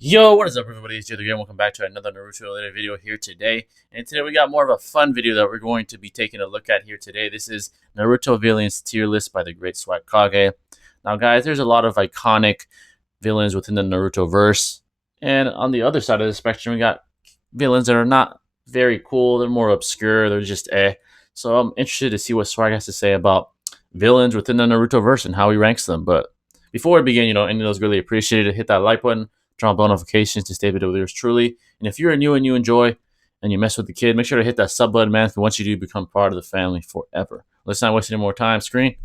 Yo, what is up everybody, it's Jay the Game. Welcome back to another Naruto related video here today. And today we got more of a fun video that we're going to be taking a look at here today. This is Naruto villains tier list by the great Swagkage. Now guys, there's a lot of iconic villains within the Naruto verse. And on the other side of the spectrum, we got villains that are not very cool. They're more obscure. They're just eh. So I'm interested to see what Swag has to say about villains within the Naruto verse and how he ranks them. But before we begin, any of those really appreciated, hit that like button. Turn on bell notifications to stay with yours truly. And if you're new and you enjoy and you mess with the kid, make sure to hit that sub button, man. Once you do, become part of the family forever. Let's not waste any more time. Screen.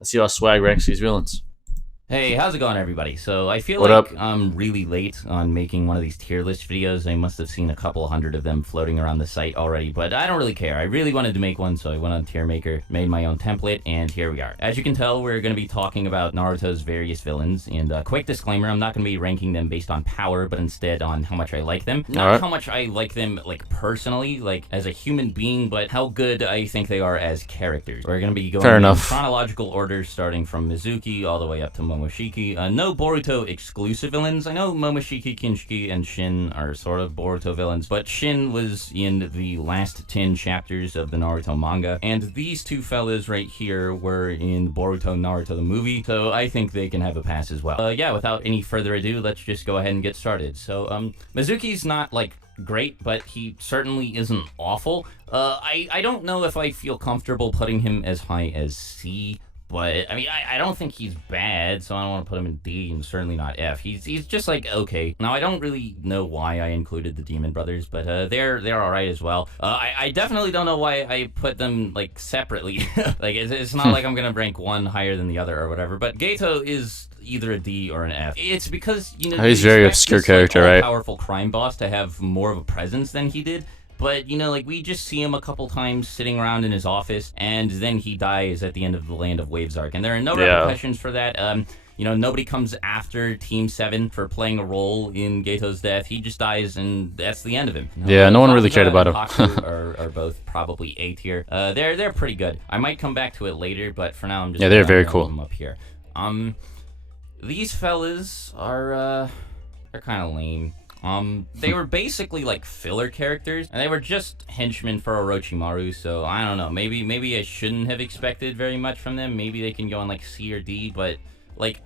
Let's see how Swag ranks these villains. Hey, how's it going, everybody? So I feel What like up? I'm really late on making one of these tier list videos. I must have seen a couple hundred of them floating around the site already, but I don't really care. I really wanted to make one, so I went on Tier Maker, made my own template, and here we are. As you can tell, we're going to be talking about Naruto's various villains, and quick disclaimer, I'm not going to be ranking them based on power, but instead on how much I like them. Not how much I like them, like, personally, like, as a human being, but how good I think they are as characters. We're going to be going in chronological order, starting from Mizuki all the way up to Momoshiki. No Boruto exclusive villains. I know Momoshiki, Kinshiki, and Shin are sort of Boruto villains, but Shin was in the last 10 chapters of the Naruto manga, and these two fellas right here were in Boruto Naruto the movie, so I think they can have a pass as well. Yeah, without any further ado, let's just go ahead and get started. So, Mizuki's not, like, great, but he certainly isn't awful. I don't know if I feel comfortable putting him as high as C, but, I mean, I don't think he's bad, so I don't want to put him in D, and certainly not F. He's just, like, okay. Now, I don't really know why I included the Demon Brothers, but they're alright as well. I definitely don't know why I put them, like, separately. Like, it's not like I'm gonna rank one higher than the other or whatever, but Geto is either a D or an F. It's because, he's a very obscure character, right? Powerful crime boss to have more of a presence than he did. But, like, we just see him a couple times sitting around in his office, and then he dies at the end of the Land of Waves arc. And there are no repercussions for that. Nobody comes after Team 7 for playing a role in Geto's death. He just dies, and that's the end of him. No one really cared about him. are both probably A tier. They're pretty good. I might come back to it later, but for now I'm just they're very cool. Them up here. These fellas are they're kind of lame. They were basically like filler characters, and they were just henchmen for Orochimaru, so I don't know, maybe I shouldn't have expected very much from them. Maybe they can go on like C or D, but like,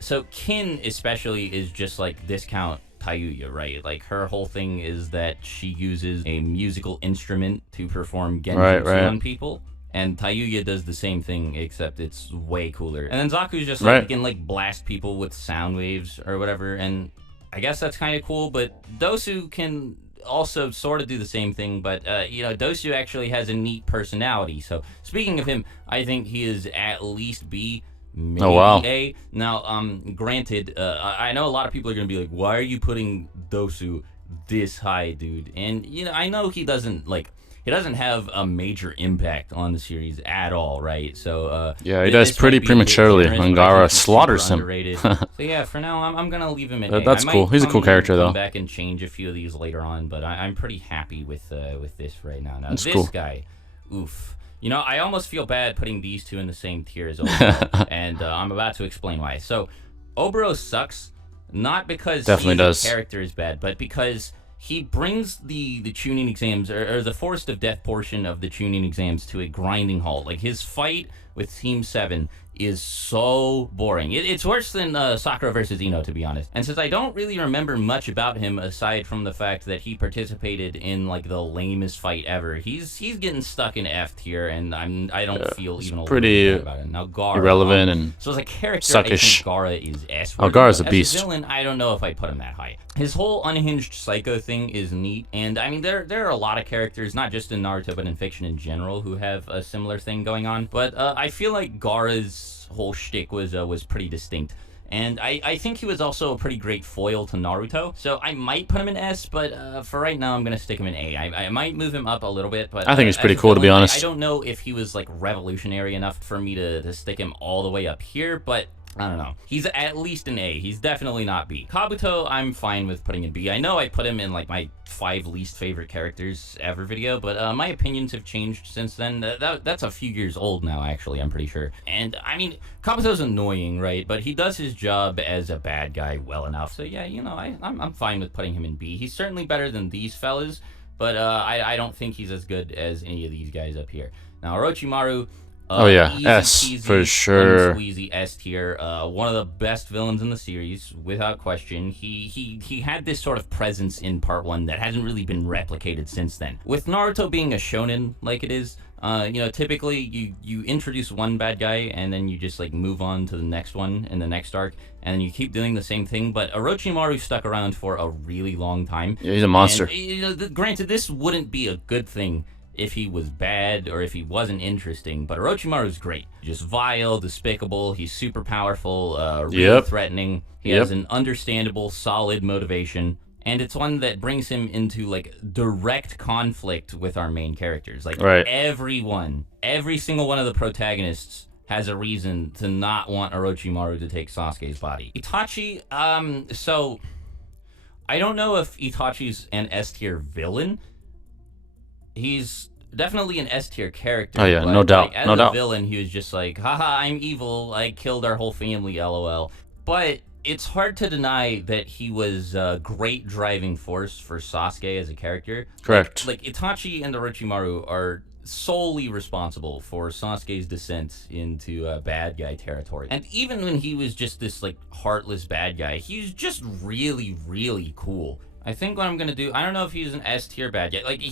so Kin especially is just like discount Kaguya, right? Like, her whole thing is that she uses a musical instrument to perform genjutsu on people. And Kaguya does the same thing, except it's way cooler. And then Zaku's just like, he can like blast people with sound waves or whatever, and I guess that's kind of cool, but Dosu can also sort of do the same thing, but, Dosu actually has a neat personality. So, speaking of him, I think he is at least B, maybe A. Now, granted, I know a lot of people are going to be like, why are you putting Dosu this high, dude? And, I know he doesn't have a major impact on the series at all, right? So, yeah, he dies pretty prematurely when Gaara slaughters him. So yeah, for now, I'm gonna leave him at A. That's cool. He's a cool character, though. Come back and change a few of these later on, but I'm pretty happy with this right now. Now, that's this cool. guy, oof. I almost feel bad putting these two in the same tier as Oboro, and I'm about to explain why. So, Oboro sucks, not because his character is bad, but because he brings the Chunin exams, or the Forest of Death portion of the Chunin exams, to a grinding halt. Like, his fight with Team 7 is so boring. It's worse than Sakura versus Ino, to be honest. And since I don't really remember much about him aside from the fact that he participated in like the lamest fight ever, he's getting stuck in F tier, and I don't feel even a little bit about it. Now Gaara, irrelevant and so as a character, suckish. I think Gaara is S. Gaara's a beast. As a villain, I don't know if I put him that high. His whole unhinged psycho thing is neat, and I mean there are a lot of characters, not just in Naruto but in fiction in general, who have a similar thing going on. But I feel like Gaara's whole shtick was pretty distinct. And I think he was also a pretty great foil to Naruto. So I might put him in S, but for right now, I'm going to stick him in A. I might move him up a little bit, but I think he's pretty cool, to be honest. I don't know if he was like revolutionary enough for me to stick him all the way up here, but I don't know. He's at least an A. He's definitely not B. Kabuto, I'm fine with putting in B. I know I put him in like my 5 least favorite characters ever video, but my opinions have changed since then. That's a few years old now, actually, I'm pretty sure. And I mean, Kabuto's annoying, right? But he does his job as a bad guy well enough. So yeah, you know, I'm fine with putting him in B. He's certainly better than these fellas, but I don't think he's as good as any of these guys up here. Now, Orochimaru, Oh yeah, easy S peasy, for sure. lemon squeezy S tier. One of the best villains in the series, without question. He had this sort of presence in part 1 that hasn't really been replicated since then. With Naruto being a shonen like it is, you know, typically you introduce one bad guy and then you just like move on to the next one in the next arc, and you keep doing the same thing. But Orochimaru stuck around for a really long time. Yeah, he's a monster. And, you know, granted, this wouldn't be a good thing if he was bad or if he wasn't interesting, but Orochimaru's great. Just vile, despicable, he's super powerful, really threatening. He has an understandable, solid motivation, and it's one that brings him into like direct conflict with our main characters. Like every single one of the protagonists has a reason to not want Orochimaru to take Sasuke's body. Itachi, so I don't know if Itachi's an S tier villain. He's definitely an S tier character. Oh yeah, but, no doubt, like, as no a doubt. villain, he was just like, haha, I'm evil. I killed our whole family, lol. But it's hard to deny that he was a great driving force for Sasuke as a character. Correct. Like Itachi and Orochimaru are solely responsible for Sasuke's descent into bad guy territory. And even when he was just this like heartless bad guy, he's just really, really cool. I think what I'm gonna do, I don't know if he's an S tier bad guy. Like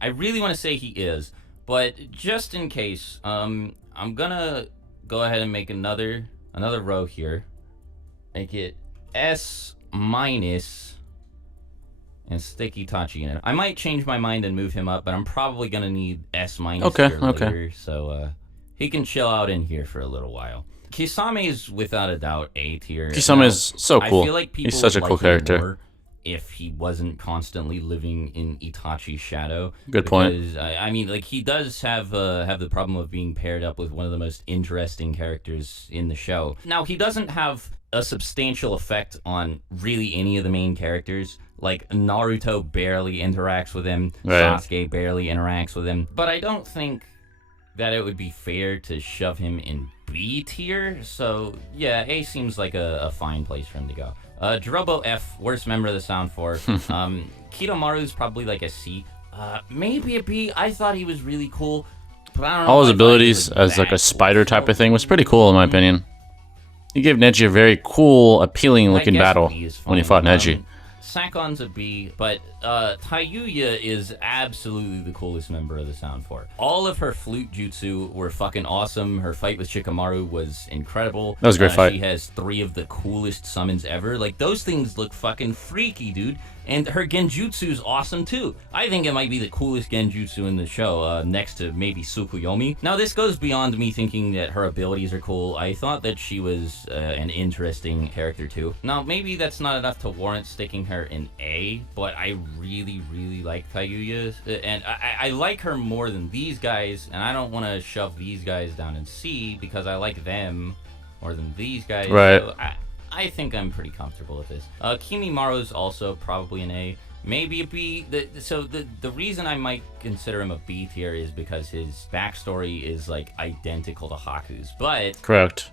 I really want to say he is, but just in case, I'm gonna go ahead and make another row here. Make it S minus and stick Itachi in it. I might change my mind and move him up, but I'm probably gonna need S minus here later, so he can chill out in here for a little while. Kisame is without a doubt A tier. Kisame is so cool. I feel like people He's such a would cool like him character. more if he wasn't constantly living in Itachi's shadow. Good point. Because, I mean, like, he does have the problem of being paired up with one of the most interesting characters in the show. Now, he doesn't have a substantial effect on really any of the main characters. Like, Naruto barely interacts with him. Right. Sasuke barely interacts with him. But I don't think that it would be fair to shove him in B tier. So, yeah, A seems like a fine place for him to go. Jirobo F, worst member of the Sound Force. Kidomaru's probably like a C. Maybe a B. I thought he was really cool, but I don't know. All his abilities as like a spider type of thing was pretty cool in my opinion. He gave Neji a very cool, appealing looking battle when he fought Neji. Sakon's a B, but Tayuya is absolutely the coolest member of the Sound Force. All of her flute jutsu were fucking awesome. Her fight with Shikamaru was incredible. That was a great fight. She has 3 of the coolest summons ever. Like, those things look fucking freaky, dude. And her genjutsu's awesome too. I think it might be the coolest genjutsu in the show, next to maybe Tsukuyomi. Now, this goes beyond me thinking that her abilities are cool. I thought that she was an interesting character too. Now, maybe that's not enough to warrant sticking her in A, but I really, really like Kaguya, and I like her more than these guys, and I don't want to shove these guys down in C because I like them more than these guys. Right. So I think I'm pretty comfortable with this. Kimi Maru's also probably an A. Maybe a B. The reason I might consider him a B tier is because his backstory is like identical to Haku's. But correct.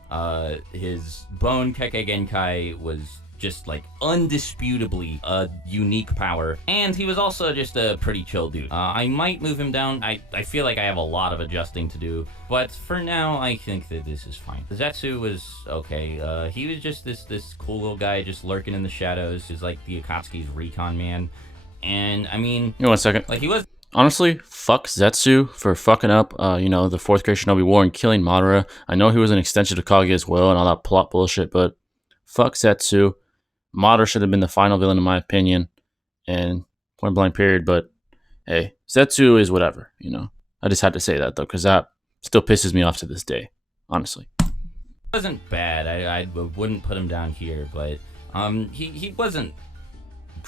His Bone Kekkei Genkai was just like undisputably a unique power, and he was also just a pretty chill dude. I might move him down. I feel like I have a lot of adjusting to do, but for now I think that this is fine. Zetsu was okay. He was just this cool little guy just lurking in the shadows. He's like the Akatsuki's recon man, and I mean, Give me 1 second. like he was. Honestly, fuck Zetsu for fucking up, the 4th grade Shinobi War and killing Madara. I know he was an extension to Kaguya as well and all that plot bullshit, but fuck Zetsu. Madara should have been the final villain in my opinion, and point blank period, but hey, Zetsu is whatever, I just had to say that though, because that still pisses me off to this day, honestly. Wasn't bad. I wouldn't put him down here, but he wasn't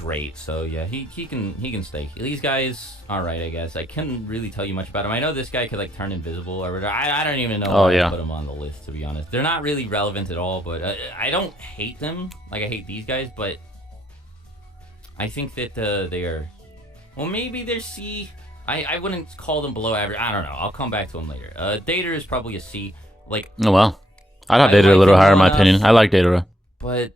great. So yeah, he can stay. These guys, all right, I guess. I couldn't really tell you much about him. I know this guy could like turn invisible or whatever. I don't even know why I put him on the list, to be honest. They're not really relevant at all, but I don't hate them like I hate these guys, but I think that they are, well, maybe they're C. I wouldn't call them below average. I don't know. I'll come back to them later. Datara is probably a C. Like, oh well, I'd have Datara a little higher in my opinion. I like Datara, but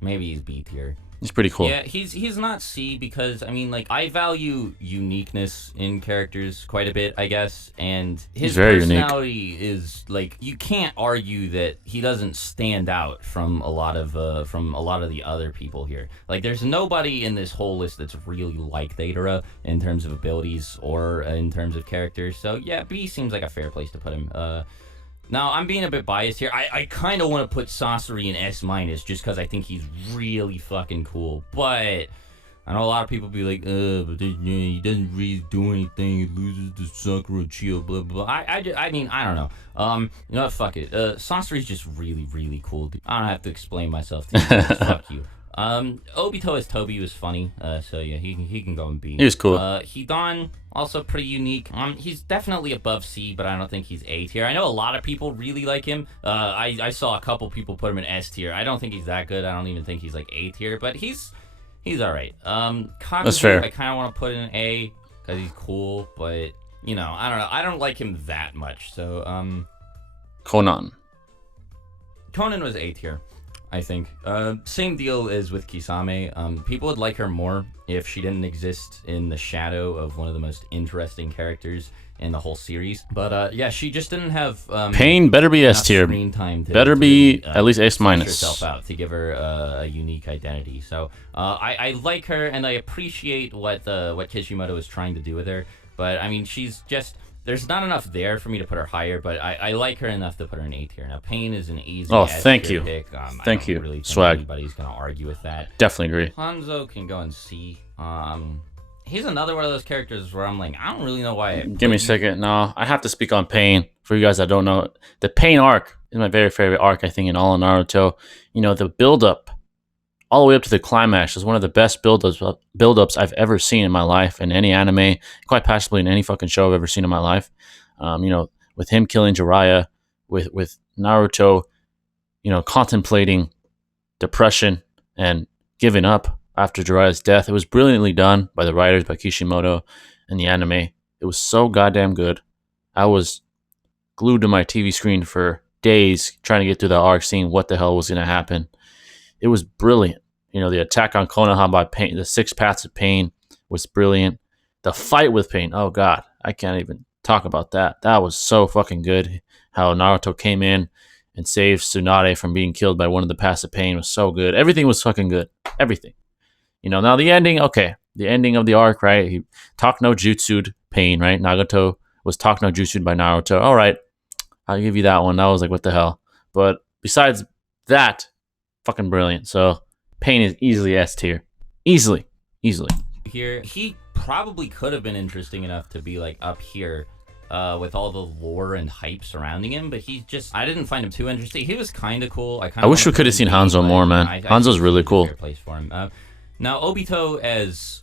maybe he's B tier. He's pretty cool. Yeah, he's not C because, I mean, like, I value uniqueness in characters quite a bit, I guess, and his personality is, like, you can't argue that he doesn't stand out from a lot of the other people here. Like, there's nobody in this whole list that's really like Datara in terms of abilities or in terms of characters. So yeah, B seems like a fair place to put him. Now, I'm being a bit biased here. I kind of want to put Sasori in S- just because I think he's really fucking cool. But I know a lot of people be like, but he doesn't really do anything. He loses to Sakura Chio, blah, blah. I mean, I don't know. You know what? Fuck it. Sasori's just really, really cool. I don't have to explain myself to you. Fuck you. Obito as Toby was funny, so yeah, he can go in B. He was cool. Hidan, also pretty unique. He's definitely above C, but I don't think he's A tier. I know a lot of people really like him. I saw a couple people put him in S tier. I don't think he's that good. I don't even think he's like A tier, but he's alright. Kaguya, that's fair. I kind of want to put in A, because he's cool, but, you know, I don't know. I don't like him that much, so, Conan was A tier, I think. Same deal as with Kisame. People would like her more if she didn't exist in the shadow of one of the most interesting characters in the whole series. But yeah, she just didn't have Pain better be S tier. Screen time better be at least S-. Herself out to give her a unique identity. So I like her, and I appreciate what Kishimoto is trying to do with her. But I mean, she's just, there's not enough there for me to put her higher, but I like her enough to put her in A tier. Now, Pain is an easy thank you. pick. Thank you. Really think Swag. anybody's going to argue with that. Definitely agree. Hanzo can go in C. He's another one of those characters where I'm like, I don't really know why. Give me a second. No, I have to speak on Pain. For you guys that don't know, the Pain arc is my very favorite arc, I think, in all of Naruto. You know, the build-up all the way up to the climax is one of the best build-ups I've ever seen in my life, in any anime, quite possibly in any fucking show I've ever seen in my life. You know, with him killing Jiraiya, with Naruto, you know, contemplating depression and giving up after Jiraiya's death. It was brilliantly done by the writers, by Kishimoto, and the anime. It was so goddamn good. I was glued to my TV screen for days trying to get through the arc, seeing what the hell was going to happen. It was brilliant. You know, the attack on Konoha by Pain, the 6 paths of Pain was brilliant. The fight with Pain, oh god, I can't even talk about that. That was so fucking good. How Naruto came in and saved Tsunade from being killed by one of the paths of Pain was so good. Everything was fucking good. Everything. You know, now the ending, okay. The ending of the arc, right? He talked no jutsu'd Pain, right? Nagato was talked no jutsu'd by Naruto. All right, I'll give you that one. That was like, what the hell? But besides that, fucking brilliant. So Pain is easily S tier. Easily. Here, he probably could have been interesting enough to be like up here with all the lore and hype surrounding him, but he just, I didn't find him too interesting. He was kind of cool. I wish we could have seen Hanzo more, man. Hanzo's really cool. Place for him. Now Obito as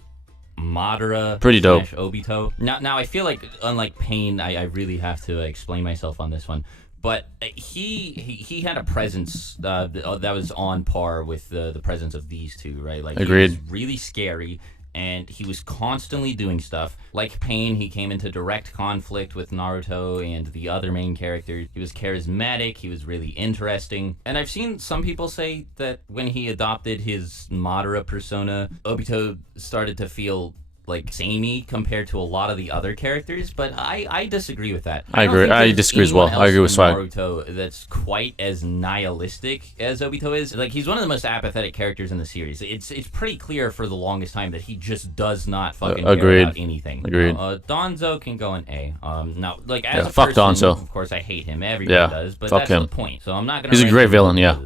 Madara, pretty dope. Obito. Now I feel like, unlike Pain, I really have to explain myself on this one. But he had a presence that was on par with the presence of these two, right? Like, agreed. He was really scary, and he was constantly doing stuff. Like Pain, he came into direct conflict with Naruto and the other main characters. He was charismatic, he was really interesting. And I've seen some people say that when he adopted his Madara persona, Obito started to feel like samey compared to a lot of the other characters, but I disagree with that. I agree. I disagree as well. I agree with Swag. Naruto that's quite as nihilistic as Obito is. Like, he's one of the most apathetic characters in the series. It's pretty clear for the longest time that he just does not fucking care about anything. Agreed. Danzo can go in A. Now, like, as a fuck person, Danzo. of course I hate him. Everybody does, but that's the point. So I'm not gonna. He's a great villain. Yeah.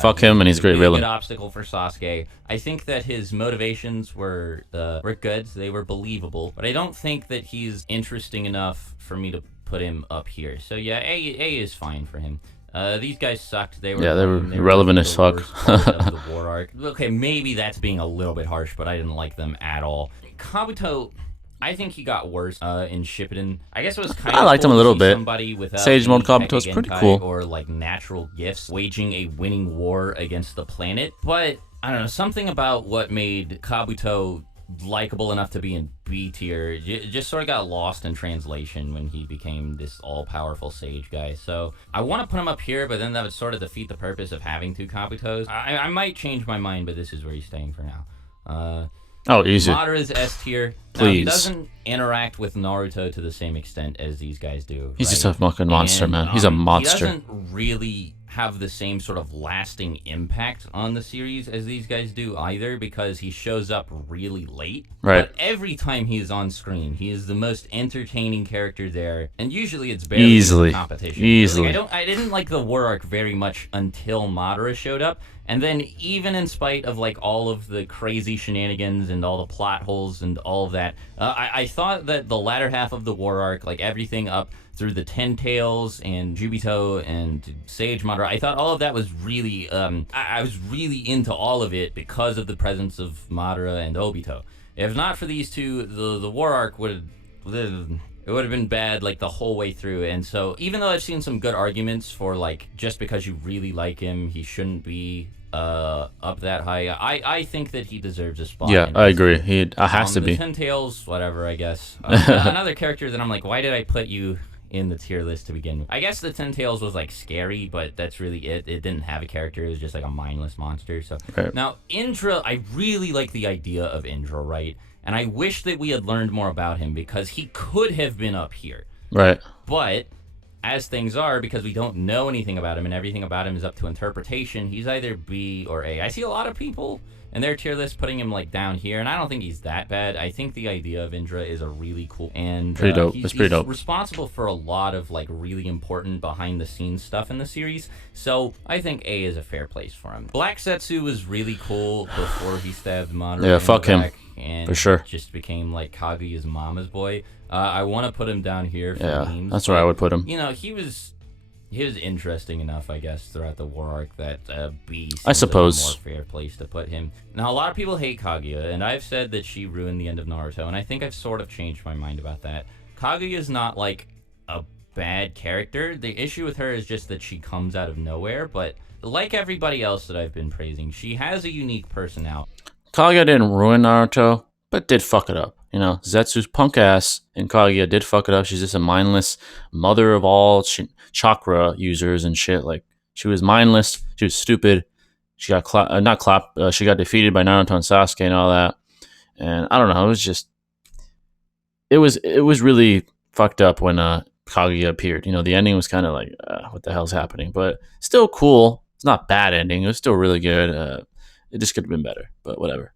Fuck him, and he's a great villain. Good obstacle for Sasuke. I think that his motivations were good. They were believable, but I don't think that he's interesting enough for me to put him up here. So yeah, A is fine for him. These guys sucked. They were irrelevant as fuck. Of the war arc. Okay, maybe that's being a little bit harsh, but I didn't like them at all. Kabuto, I think he got worse in Shippuden. I guess it was kind of liked cool him a little to see bit. somebody without Sage mode any Kabuto was pretty Kekkei cool. or like natural gifts waging a winning war against the planet. But I don't know, something about what made Kabuto likable enough to be in B tier just sort of got lost in translation when he became this all-powerful sage guy. So I want to put him up here, but then that would sort of defeat the purpose of having two Kabutos. I might change my mind, but this is where he's staying for now. Oh, easy. Madara's S tier. Please. Now, he doesn't interact with Naruto to the same extent as these guys do. He's right? just a fucking monster, man. He's a monster. He doesn't really have the same sort of lasting impact on the series as these guys do either, because he shows up really late. Right. But every time he is on screen, he is the most entertaining character there, and usually it's barely competition. Easily. Like, I didn't like the war arc very much until Madara showed up, and then even in spite of like all of the crazy shenanigans and all the plot holes and all of that, I thought that the latter half of the war arc, like everything up through the Ten Tails and Jubito and Sage Madara, I thought all of that was really, I was really into all of it because of the presence of Madara and Obito. If not for these two, the war arc would have been bad like the whole way through. And so even though I've seen some good arguments for like just because you really like him, he shouldn't be up that high, I think that he deserves a spot. Yeah, I agree. He has to be. The Ten Tails, whatever, I guess. Another character that I'm like, why did I put you in the tier list to begin with? I guess the Ten Tails was like scary, but that's really it. It didn't have a character. It was just like a mindless monster. So right. Now Indra, I really like the idea of Indra, right? And I wish that we had learned more about him because he could have been up here. Right. But as things are, because we don't know anything about him and everything about him is up to interpretation, he's either B or A. I see a lot of people in their tier list putting him like down here, and I don't think he's that bad. I think the idea of Indra is a really cool and pretty dope. He's responsible for a lot of like really important behind the scenes stuff in the series. So I think A is a fair place for him. Black Setsu was really cool before he stabbed Madara. Yeah, fuck him. And for sure. Just became like Kaguya's mama's boy. I want to put him down here for memes. That's where I would put him. You know, he was interesting enough, I guess, throughout the war arc that B seems I suppose a more fair place to put him. Now, a lot of people hate Kaguya, and I've said that she ruined the end of Naruto, and I think I've sort of changed my mind about that. Kaguya is not like a bad character. The issue with her is just that she comes out of nowhere, but like everybody else that I've been praising, she has a unique personality. Kaguya didn't ruin Naruto, but did fuck it up. You know, Zetsu's punk ass and Kaguya did fuck it up. She's just a mindless mother of all chakra users and shit. Like, she was mindless. She was stupid. She got she got defeated by Naruto and Sasuke and all that. And I don't know. It was just, it was really fucked up when Kaguya appeared. You know, the ending was kind of like, what the hell's happening? But still cool. It's not bad ending. It was still really good. It just could have been better, but whatever.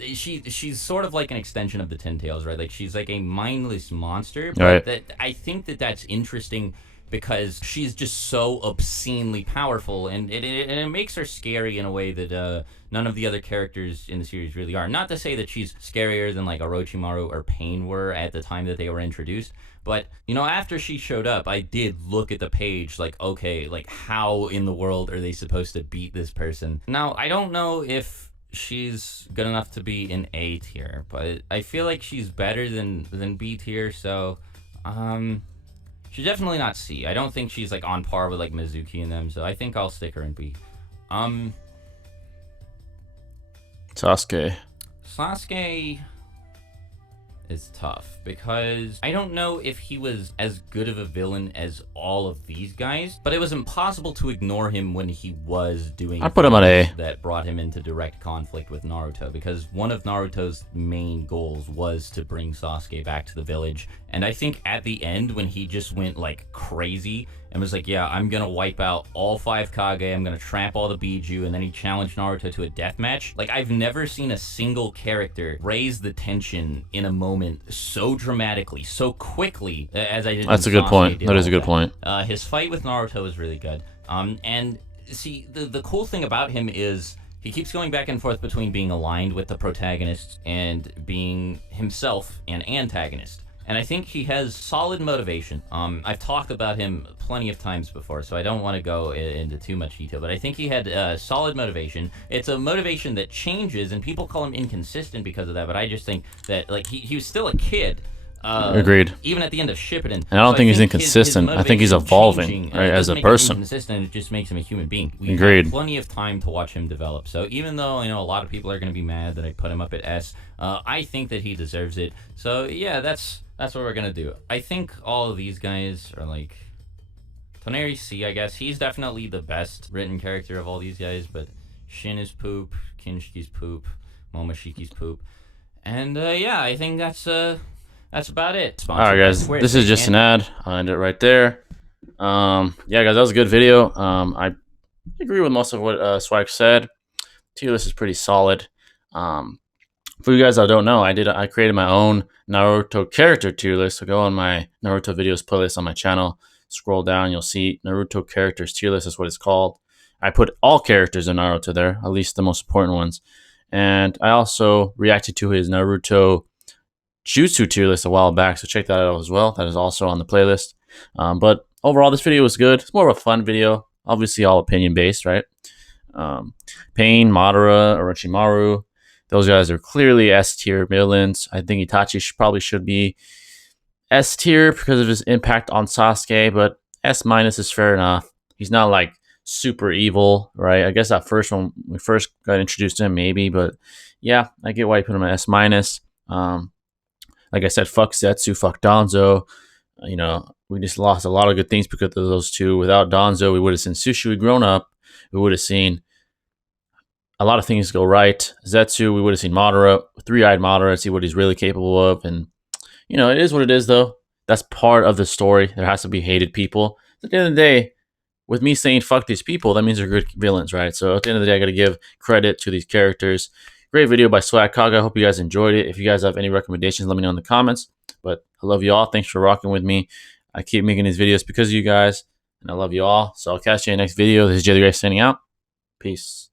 She's sort of like an extension of the Ten Tails, right? Like, she's like a mindless monster, but right. that I think that's interesting because she's just so obscenely powerful, and it makes her scary in a way that none of the other characters in the series really are. Not to say that she's scarier than like Orochimaru or Pain were at the time that they were introduced, but you know, after she showed up, I did look at the page like, okay, like how in the world are they supposed to beat this person? Now, I don't know if she's good enough to be in A tier, but I feel like she's better than B tier, so she's definitely not C. I don't think she's like on par with like Mizuki and them, so I think I'll stick her in B. Sasuke is tough because I don't know if he was as good of a villain as all of these guys, but it was impossible to ignore him when he was doing I'd put him on A. That brought him into direct conflict with Naruto, because one of Naruto's main goals was to bring Sasuke back to the village. And I think at the end, when he just went like crazy and was like, yeah, I'm gonna wipe out all 5 Kage, I'm gonna trap all the Biju, and then he challenged Naruto to a death match. Like, I've never seen a single character raise the tension in a moment so dramatically, so quickly as I did. That's a good point. That is a good point. His fight with Naruto was really good. And see, the cool thing about him is he keeps going back and forth between being aligned with the protagonist and being himself an antagonist. and I think he has solid motivation. I've talked about him plenty of times before, so I don't want to go into too much detail, but I think he had solid motivation. It's a motivation that changes, and people call him inconsistent because of that, but I just think that, like, he was still a kid. Agreed. Even at the end of Shippuden. And I don't think he's inconsistent. I think he's evolving, right, as a person. Inconsistent, it just makes him a human being. We Agreed. have plenty of time to watch him develop. So even though I know a lot of people are going to be mad that I put him up at S, I think that he deserves it. So yeah, that's what we're gonna do. I think all of these guys are like Toneri C. I guess he's definitely the best written character of all these guys, but Shin is poop, Kinshiki's poop, Momoshiki's poop, and yeah, I think that's about it. Alright guys, this is just an ad. I'll end it right there. Yeah guys, that was a good video. I agree with most of what Swag said. Tier list is pretty solid. For you guys that don't know, I created my own Naruto character tier list. So go on my Naruto videos playlist on my channel. Scroll down, you'll see Naruto characters tier list is what it's called. I put all characters in Naruto there, at least the most important ones. And I also reacted to his Naruto Jutsu tier list a while back, so check that out as well. That is also on the playlist. But overall, this video was good. It's more of a fun video. Obviously, all opinion based, right? Pain, Madara, Orochimaru, those guys are clearly S tier villains. I think Itachi probably should be S tier because of his impact on Sasuke, but S minus is fair enough. He's not like super evil, right? I guess that first one, we first got introduced to him, maybe, but yeah, I get why you put him at S minus. Like I said, fuck Zetsu, fuck Danzo. You know, we just lost a lot of good things because of those two. Without Danzo, we would have seen Sushi grown up. We would have seen a lot of things go right. Zetsu, we would have seen Madara, three-eyed Madara, see what he's really capable of. And, you know, it is what it is, though. That's part of the story. There has to be hated people. At the end of the day, with me saying fuck these people, that means they're good villains, right? So at the end of the day, I got to give credit to these characters. Great video by Swagkage. I hope you guys enjoyed it. If you guys have any recommendations, let me know in the comments. But I love you all. Thanks for rocking with me. I keep making these videos because of you guys, and I love you all. So I'll catch you in the next video. This is Jay the Great signing out. Peace.